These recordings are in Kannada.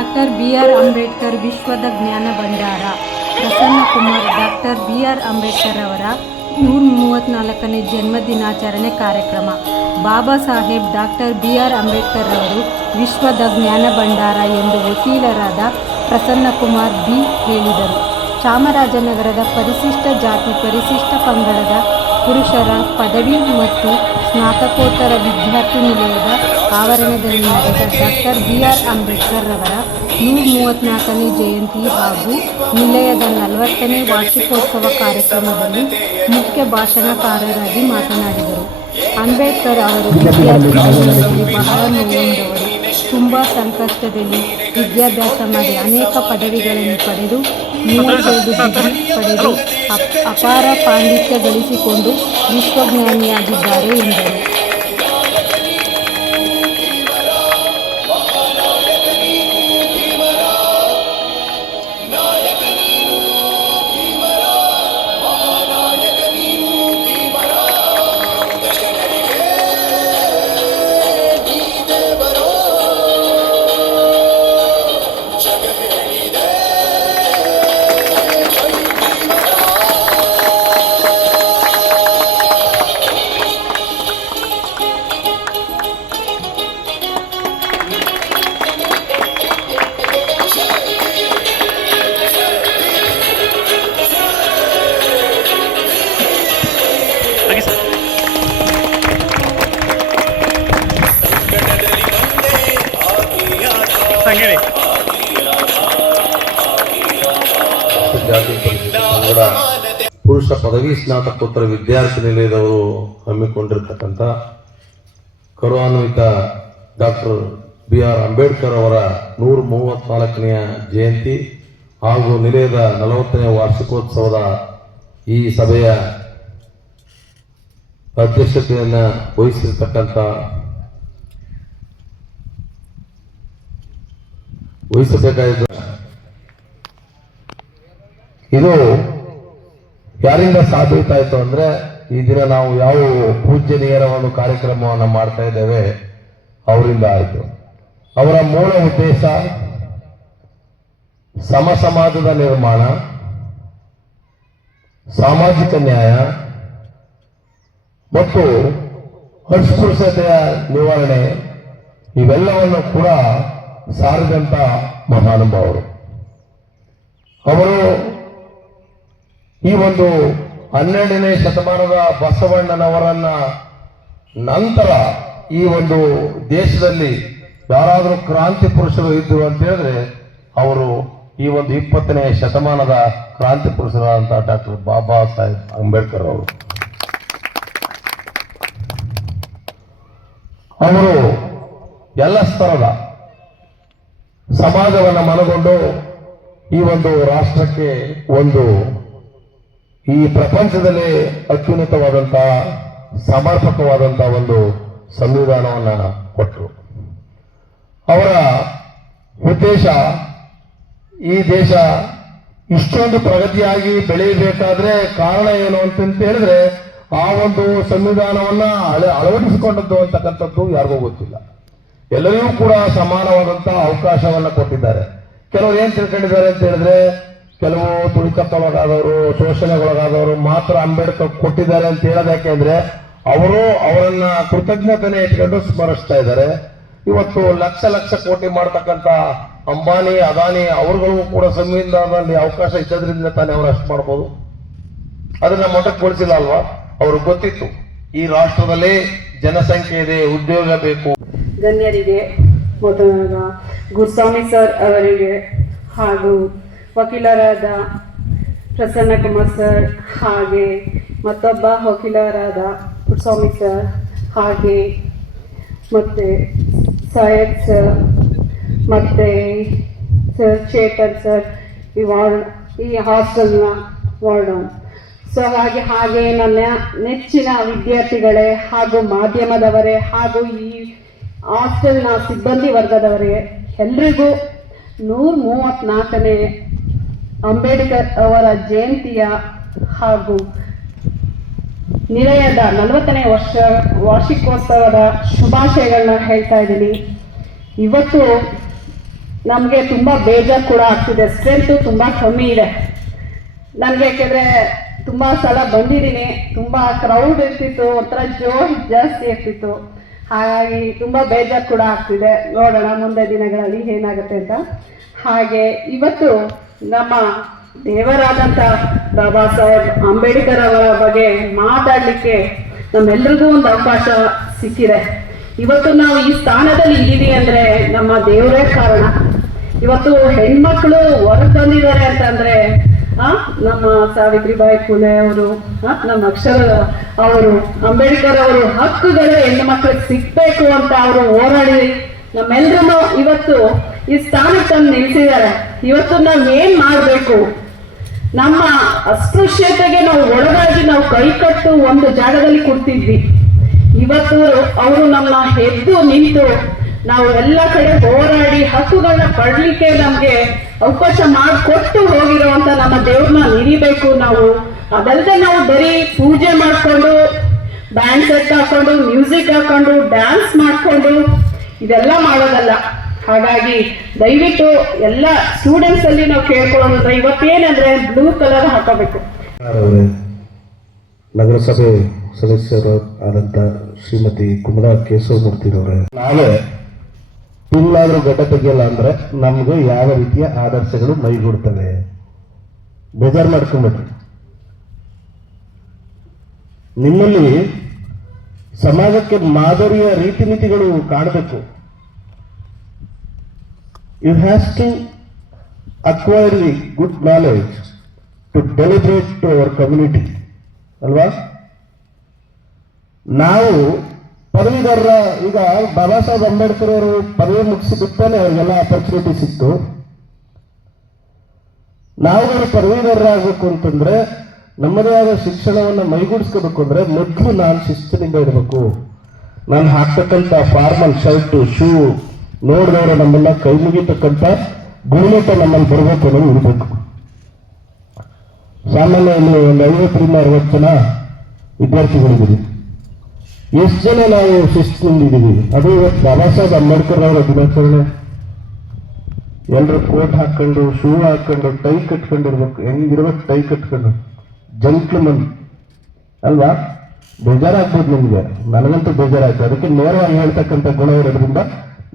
Doctor B R. ಅಂಬೇಡ್ಕರ್ ವಿಶ್ವದ ಜ್ಞಾನ ಭಂಡಾರ ಪ್ರಸನ್ನ ಕುಮಾರ್ ಡಾಕ್ಟರ್ ಬಿ.ಆರ್. ಅಂಬೇಡ್ಕರ್ ಅವರ 134ನೇ ಜನ್ಮದಿನಾಚರಣೆ ಕಾರ್ಯಕ್ರಮ. Baba Saheb doctor B R. ಅಂಬೇಡ್ಕರ್ ಅವರು ವಿಶ್ವದ ಜ್ಞಾನ ಭಂಡಾರ ಎಂದು ವಕೀಲರಾದ ಪ್ರಸನ್ನ ಕುಮಾರ್ ಬಿ ಹೇಳಿದರು. ಚಾಮರಾಜನಗರದ ಪರಿಶಿಷ್ಟ ಜಾತಿ ಪರಿಶಿಷ್ಟ ಪಂಗಡದ ಪುರುಷರ ಪದವಿ ಮತ್ತು ಸ್ನಾತಕೋತ್ತರ ವಿದ್ಯಾರ್ಥಿ ನಿಲಯದ ಆವರಣದಲ್ಲಿ ನಡೆದ ಡಾಕ್ಟರ್ ಬಿ.ಆರ್. ಅಂಬೇಡ್ಕರ್ ಅವರ 134ನೇ ಜಯಂತಿ ಹಾಗೂ ನಿಲಯದ 40ನೇ ವಾರ್ಷಿಕೋತ್ಸವ ಕಾರ್ಯಕ್ರಮದಲ್ಲಿ ಮುಖ್ಯ ಭಾಷಣಕಾರರಾಗಿ ಮಾತನಾಡಿದರು. ಅಂಬೇಡ್ಕರ್ ಅವರು ವಿದ್ಯಾರ್ಥಿ ಜೀವನದಲ್ಲಿ ಬಹಳ ನೋವುಂಡವರು. ತುಂಬ ಸಂಕಷ್ಟದಲ್ಲಿ ವಿದ್ಯಾಭ್ಯಾಸ ಮಾಡಿ ಅನೇಕ ಪದವಿಗಳನ್ನು ಪಡೆದು 35 ಡಿಗ್ರಿ ಪಡೆದು ಅಪಾರ ಪಾಂಡಿತ್ಯ ಗಳಿಸಿಕೊಂಡು ವಿಶ್ವಜ್ಞಾನಿಯಾಗಿದ್ದಾರೆ ಎಂದರು. ಜಾತಿ ಪಂಗಡ ಪುರುಷ ಪದವಿ ಸ್ನಾತಕೋತ್ತರ ವಿದ್ಯಾರ್ಥಿ ನಿಲಯದವರು ಹಮ್ಮಿಕೊಂಡಿರ್ತಕ್ಕಂಥ ಗೌರವಾನ್ವಿತ ಡಾಕ್ಟರ್ ಬಿ.ಆರ್. ಅಂಬೇಡ್ಕರ್ ಅವರ 134ನೇ ಜಯಂತಿ ಹಾಗೂ ನಿಲಯದ 40ನೇ ವಾರ್ಷಿಕೋತ್ಸವದ ಈ ಸಭೆಯ ಅಧ್ಯಕ್ಷತೆಯನ್ನು ವಹಿಸಬೇಕಾದ ಇದು ಯಾರಿಂದ ಸಾಬೀತಾಯಿತು ಅಂದ್ರೆ ಈ ದಿನ ನಾವು ಯಾವ ಪೂಜ್ಯನೀಯರ ಒಂದು ಕಾರ್ಯಕ್ರಮವನ್ನು ಮಾಡ್ತಾ ಇದ್ದೇವೆ ಅವರಿಂದ ಆಯಿತು. ಅವರ ಮೂಲ ಉದ್ದೇಶ ಸಮ ಸಮಾಜದ ನಿರ್ಮಾಣ, ಸಾಮಾಜಿಕ ನ್ಯಾಯ ಮತ್ತು ಅಸ್ಪೃಶ್ಯತೆಯ ನಿವಾರಣೆ ಇವೆಲ್ಲವನ್ನು ಕೂಡ ಸಾರಿದಂತ ಮಹಾನುಭಾವರು. ಅವರು ಈ ಒಂದು 12ನೇ ಶತಮಾನದ ಬಸವಣ್ಣನವರನ್ನ ನಂತರ ಈ ಒಂದು ದೇಶದಲ್ಲಿ ಯಾರಾದರೂ ಕ್ರಾಂತಿ ಪುರುಷರು ಇದ್ದರು ಅಂತ ಹೇಳಿದ್ರೆ ಅವರು ಈ ಒಂದು 20ನೇ ಶತಮಾನದ ಕ್ರಾಂತಿ ಪುರುಷರಾದಂತಹ ಡಾಕ್ಟರ್ ಬಾಬಾ ಸಾಹೇಬ್ ಅಂಬೇಡ್ಕರ್ ಅವರು. ಅವರು ಎಲ್ಲ ಸ್ತರದ ಸಮಾಜವನ್ನು ಮನಗೊಂಡು ಈ ಒಂದು ರಾಷ್ಟ್ರಕ್ಕೆ ಒಂದು ಈ ಪ್ರಪಂಚದಲ್ಲಿ ಅತ್ಯುನ್ನತವಾದಂತಹ ಸಮರ್ಪಕವಾದಂತಹ ಒಂದು ಸಂವಿಧಾನವನ್ನು ಕೊಟ್ಟರು. ಅವರ ಉದ್ದೇಶ ಈ ದೇಶ ಇಷ್ಟೊಂದು ಪ್ರಗತಿಯಾಗಿ ಬೆಳೆಯಬೇಕಾದ್ರೆ ಕಾರಣ ಏನು ಅಂತ ಹೇಳಿದ್ರೆ ಆ ಒಂದು ಸಂವಿಧಾನವನ್ನ ಅಳವಡಿಸಿಕೊಂಡದ್ದು ಅಂತಕ್ಕಂಥದ್ದು ಯಾರಿಗೂ ಗೊತ್ತಿಲ್ಲ. ಎಲ್ಲರಿಗೂ ಕೂಡ ಸಮಾನವಾದಂತಹ ಅವಕಾಶವನ್ನ ಕೊಟ್ಟಿದ್ದಾರೆ. ಕೆಲವರು ಏನ್ ತಿಳ್ಕೊಂಡಿದ್ದಾರೆ ಅಂತ ಹೇಳಿದ್ರೆ ಕೆಲವು ತುಳಿತಕ್ಕೊಳಗಾದವರು, ಶೋಷಣೆಗೊಳಗಾದವರು ಮಾತ್ರ ಅಂಬೇಡ್ಕರ್ ಕೊಟ್ಟಿದ್ದಾರೆ ಅಂತ ಹೇಳೋದು ಯಾಕೆಂದ್ರೆ ಅವರು ಅವರನ್ನ ಕೃತಜ್ಞತೆನೆ ಇಟ್ಕೊಂಡು ಸ್ಮರಿಸ್ತಾ ಇದ್ದಾರೆ. ಇವತ್ತು ಲಕ್ಷ ಲಕ್ಷ ಕೋಟಿ ಮಾಡ್ತಕ್ಕಂಥ ಅಂಬಾನಿ ಅದಾನಿ ಅವ್ರಿಗೂ ಕೂಡ ಸಂವಿಧಾನದಲ್ಲಿ ಅವಕಾಶ ಇದ್ದದ್ರಿಂದ ತಾನೇ ಅವರು ಅಷ್ಟು ಮಾಡ್ಬೋದು. ಅದನ್ನ ಮೊಟಕುಗೊಳಿಸಿಲ್ಲ ಅಲ್ವಾ? ಅವ್ರಿಗೆ ಗೊತ್ತಿತ್ತು ಈ ರಾಷ್ಟ್ರದಲ್ಲಿ ಜನಸಂಖ್ಯೆ ಇದೆ, ಉದ್ಯೋಗ ಬೇಕು. ಗಣ್ಯರಿಗೆ ಮೊದಲಾದ ಗುರುಸ್ವಾಮಿ ಸರ್ ಅವರಿಗೆ ಹಾಗೂ ವಕೀಲರಾದ ಪ್ರಸನ್ನ ಕುಮಾರ್ ಸರ್, ಹಾಗೆ ಮತ್ತೊಬ್ಬ ವಕೀಲರಾದ ಗುರುಸ್ವಾಮಿ ಸರ್, ಹಾಗೆ ಮತ್ತು ಸೈಯದ್ ಸರ್, ಮತ್ತು ಸರ್ ಚೇತನ್ ಸರ್, ಈ ಹಾಸ್ಟೆಲ್ನ ವಾರ್ಡನ್. ಸೊ ಹಾಗೆ ನನ್ನ ನೆಚ್ಚಿನ ವಿದ್ಯಾರ್ಥಿಗಳೇ ಹಾಗೂ ಮಾಧ್ಯಮದವರೇ ಹಾಗೂ ಈ ಹಾಸ್ಟೆಲ್ನ ಸಿಬ್ಬಂದಿ ವರ್ಗದವರೇ ಎಲ್ರಿಗೂ 134ನೇ ಅಂಬೇಡ್ಕರ್ ಅವರ ಜಯಂತಿಯ ಹಾಗೂ ನಿಲಯದ 40ನೇ ವಾರ್ಷಿಕೋತ್ಸವದ ಶುಭಾಶಯಗಳನ್ನ ಹೇಳ್ತಾ ಇದ್ದೀನಿ. ಇವತ್ತು ನಮಗೆ ತುಂಬಾ ಬೇಜಾರು ಕೂಡ ಆಗ್ತಿದೆ. ಸ್ಟ್ರೆಂತ್ ತುಂಬಾ ಕಮ್ಮಿ ಇದೆ ನನಗೆ, ಯಾಕೆಂದ್ರೆ ತುಂಬಾ ಸಲ ಬಂದಿದ್ದೀನಿ, ತುಂಬಾ ಕ್ರೌಡ್ ಇರ್ತಿತ್ತು, ಒಂಥರ ಜೋಶ್ ಜಾಸ್ತಿ ಇರ್ತಿತ್ತು. ಹಾಗಾಗಿ ತುಂಬಾ ಬೇಜಾರು ಕೂಡ ಆಗ್ತಿದೆ. ನೋಡೋಣ ಮುಂದೆ ದಿನಗಳಲ್ಲಿ ಏನಾಗುತ್ತೆ ಅಂತ. ಹಾಗೆ ಇವತ್ತು ನಮ್ಮ ದೇವರಾದಂಥ ಬಾಬಾ ಸಾಹೇಬ್ ಅಂಬೇಡ್ಕರ್ ಅವರ ಬಗ್ಗೆ ಮಾತಾಡಲಿಕ್ಕೆ ನಮ್ಮೆಲ್ರಿಗೂ ಒಂದು ಅವಕಾಶ ಸಿಕ್ಕಿದೆ. ಇವತ್ತು ನಾವು ಈ ಸ್ಥಾನದಲ್ಲಿ ಇದ್ದೀವಿ ಅಂದ್ರೆ ನಮ್ಮ ದೇವರೇ ಕಾರಣ. ಇವತ್ತು ಹೆಣ್ಮಕ್ಳು ಹೊರಗೆ ಬಂದಿದ್ದಾರೆ ಅಂತಂದ್ರೆ ನಮ್ಮ ಸಾವಿತ್ರಿಬಾಯಿ ಫುಲೆ ಅವರು, ನಮ್ಮ ಅಕ್ಷರ ಅವರು, ಅಂಬೇಡ್ಕರ್ ಅವರು ಹಕ್ಕುಗಳು ಹೆಣ್ಣು ಮಕ್ಕಳಿಗೆ ಸಿಗ್ಬೇಕು ಅಂತ ಅವರು ಹೋರಾಡಿ ನಮ್ಮೆಲ್ರೂ ಇವತ್ತು ಈ ಸ್ಥಾನಕ್ಕೆ ತಂದು ನಿಲ್ಸಿದ್ದಾರೆ. ಇವತ್ತು ನಾವ್ ಏನ್ ಮಾಡ್ಬೇಕು, ನಮ್ಮ ಅಸ್ಪೃಶ್ಯತೆಗೆ ನಾವು ಒಳಗಾಗಿ ನಾವು ಕೈಕಟ್ಟು ಒಂದು ಜಾಗದಲ್ಲಿ ಕೂರ್ತಿದ್ವಿ. ಇವತ್ತು ಅವರು ನಮ್ಮ ಎದ್ದು ನಿಂತು ನಾವು ಎಲ್ಲ ಕಡೆ ಹೋರಾಡಿ ಹಕ್ಕುಗಳನ್ನ ಪಡ್ಲಿಕ್ಕೆ ನಮ್ಗೆ ಅವಕಾಶ ಮಾಡಿಕೊಟ್ಟು ಹೋಗಿರುವಂತ ನಮ್ಮ ದೇವ್ರನ್ನ ನಿರಿಬೇಕು ನಾವು. ಅದಲ್ಲದೆ ನಾವು ಬರೀ ಪೂಜೆ ಮಾಡ್ಕೊಂಡು ಬ್ಯಾಂಡ್ ಸೆಟ್ ಹಾಕೊಂಡು ಮ್ಯೂಸಿಕ್ ಹಾಕೊಂಡು ಡ್ಯಾನ್ಸ್ ಮಾಡ್ಕೊಂಡು ಇದೆಲ್ಲ ಮಾಡೋದಲ್ಲ. ಹಾಗಾಗಿ ದಯವಿಟ್ಟು ಎಲ್ಲ ಸ್ಟೂಡೆಂಟ್ಸ್ ಅಲ್ಲಿ ನಾವು ಕೇಳ್ಕೊಳ್ಳೋದಂದ್ರೆ ಇವತ್ತೇನಂದ್ರೆ ಬ್ಲೂ ಕಲರ್ ಹಾಕೋಬೇಕು. ನಗರಸಭೆ ಸದಸ್ಯರು ಆದಂತ ಶ್ರೀಮತಿ ಕುಮರಾ ಕೇಶವಮೂರ್ತಿರವರೇ, ನಾವೇ ಇಲ್ಲಾದ್ರೂ ಗಡ್ಡ ತೆಗಿಯಲ್ಲ ಅಂದ್ರೆ ನಮ್ಗೆ ಯಾವ ರೀತಿಯ ಆದರ್ಶಗಳು ಮೈಗೂಡ್ತವೆ? ಬೇಜಾರು ಮಾಡ್ಕೊಂಡ್ಬಿಟ್ರಿ. ನಿಮ್ಮಲ್ಲಿ ಸಮಾಜಕ್ಕೆ ಮಾದರಿಯ ರೀತಿ ನೀತಿಗಳು ಕಾಣಬೇಕು. You has to acquire the good knowledge to deliberate to our community ಅಲ್ವಾ? ನಾವು ಪದವೀಧರ, ಈಗ ಬಾಬಾ ಸಾಹೇಬ್ ಅಂಬೇಡ್ಕರ್ ಅವರು ಪದವಿ ಮುಗಿಸಿಬಿಟ್ಟನೆ ಅವ್ರಿಗೆಲ್ಲ ಅಪರ್ಚುನಿಟಿ ಸಿಕ್ತು. ನಾವುಗಳು ಪದವೀಧರರಾಗಬೇಕು ಅಂತಂದ್ರೆ ನಮ್ಮದೇ ಆದ ಶಿಕ್ಷಣವನ್ನು ಮೈಗೂಡಿಸ್ಕೋಬೇಕು ಅಂದ್ರೆ ಮೊದಲು ನಾನು ಶಿಸ್ತಿನಿಂದ ಇರಬೇಕು. ನಾನು ಹಾಕ್ತಕ್ಕಂಥ ಫಾರ್ಮಲ್ ಶರ್ಟ್ ಶೂ ನೋಡಿದವರು ನಮ್ಮೆಲ್ಲ ಕೈ ಮುಗಿತಕ್ಕಂಥ ಗುಣಮಟ್ಟ ನಮ್ಮಲ್ಲಿ ಬರಬೇಕು ಅನ್ನೋದು ಇರಬೇಕು. ಸಾಮಾನ್ಯ ಇಲ್ಲಿ ಒಂದು 50-60 ಜನ ವಿದ್ಯಾರ್ಥಿಗಳಿದ್ದೀವಿ. ಎಷ್ಟು ಜನ ನಾವು ಶಿಸ್ತಿನಿಂದಿದ್ದೀವಿ? ಅದು ಇವತ್ತು ಬಾಬಾ ಸಾಹೇಬ್ ಅಂಬೇಡ್ಕರ್ ಅವರ ದಿನಾಚರಣೆ. ಎಲ್ಲರೂ ಕೋಟ್ ಹಾಕೊಂಡು ಶೂ ಹಾಕೊಂಡು ಟೈ ಕಟ್ಕೊಂಡಿರ್ಬೇಕು. ಹೆಂಗಿರ್ಬೇಕು ಟೈ ಕಟ್ಕೊಂಡು, ಜಂಟ್ಲ್ಮನ್ ಅಲ್ವಾ? ಬೇಜಾರಾಗ್ಬೋದು ನಿಮ್ಗೆ, ನನಗಂತೂ ಬೇಜಾರಾಯ್ತು. ಅದಕ್ಕೆ ನೇರವಾಗಿ ಹೇಳ್ತಕ್ಕಂಥ ಗುಣ ಇರೋದ್ರಿಂದ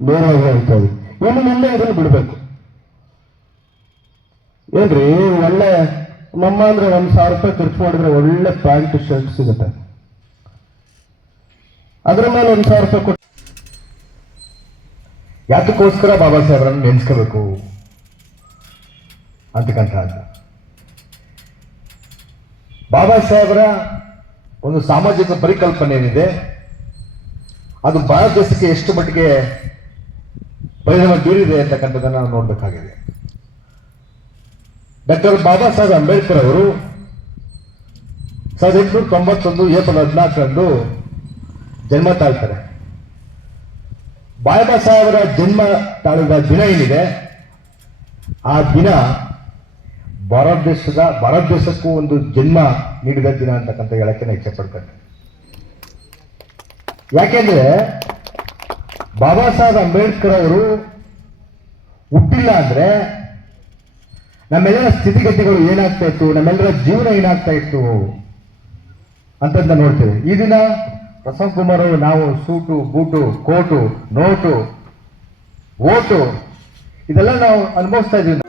ನೇರವಾಗಿ ಹೇಳ್ತಾ ಇದ್ದೀವಿ. ಇನ್ನು ಮುಂದೆ ಇದನ್ನು ಬಿಡಬೇಕು. ಏನ್ರಿ ಒಳ್ಳೆ ನಮ್ಮ ಅಂದ್ರೆ 1,000 ರೂಪಾಯಿ ಖರ್ಚು ಮಾಡಿದ್ರೆ ಒಳ್ಳೆ ಪ್ಯಾಂಟ್ ಶರ್ಟ್ ಸಿಗುತ್ತೆ. ಅದ್ರ ಮೇಲೆ 1,000 ರೂಪಾಯಿ ಕೊಟ್ಟು ಯಾತಕ್ಕೋಸ್ಕರ ಬಾಬಾ ಸಾಹೇಬ್ರನ್ನು ನೆನೆಸ್ಕೋಬೇಕು ಅಂತಕ್ಕಂಥದ್ದು. ಬಾಬಾ ಸಾಹೇಬರ ಒಂದು ಸಾಮಾಜಿಕ ಪರಿಕಲ್ಪನೆ ಏನಿದೆ ಅದು ಭಾರತ ದೇಶಕ್ಕೆ ಎಷ್ಟು ಮಟ್ಟಿಗೆ ಪರಿಣಾಮ ಬೀರಿದೆ ಅಂತಕ್ಕಂಥದ್ದನ್ನು ನಾವು ನೋಡಬೇಕಾಗಿದೆ. ಡಾಕ್ಟರ್ ಬಾಬಾ ಸಾಹೇಬ್ ಅಂಬೇಡ್ಕರ್ ಅವರು 1891 ಏಪ್ರಿಲ್ 14ರಂದು ಜನ್ಮ ತಾಳ್ತಾರೆ. ಬಾಬಾ ಸಾಹೇಬರ ಜನ್ಮ ತಾಳಿದ ದಿನ ಏನಿದೆ ಆ ದಿನ ಭಾರತ ದೇಶಕ್ಕೂ ಒಂದು ಜನ್ಮ ನೀಡಿದ ದಿನ ಅಂತಕ್ಕಂಥ ಹೇಳಕ್ಕೆ ನಾನು ಇಚ್ಛೆ ಪಡ್ತೇನೆ. ಯಾಕೆಂದ್ರೆ ಬಾಬಾ ಸಾಹೇಬ್ ಅಂಬೇಡ್ಕರ್ ಅವರು ಹುಟ್ಟಿಲ್ಲ ಅಂದ್ರೆ ನಮ್ಮೆಲ್ಲರ ಸ್ಥಿತಿಗತಿಗಳು ಏನಾಗ್ತಾ ಇತ್ತು, ನಮ್ಮೆಲ್ಲರ ಜೀವನ ಏನಾಗ್ತಾ ಇತ್ತು ಅಂತ ನೋಡ್ತೇವೆ. ಈ ದಿನ ಪ್ರಸನ್ನ ಕುಮಾರ್ ಅವರು ನಾವು suit boot coat note vote ಇದೆಲ್ಲ ನಾವು ಅನುಭವಿಸ್ತಾ ಇದ್ದೀವಿ.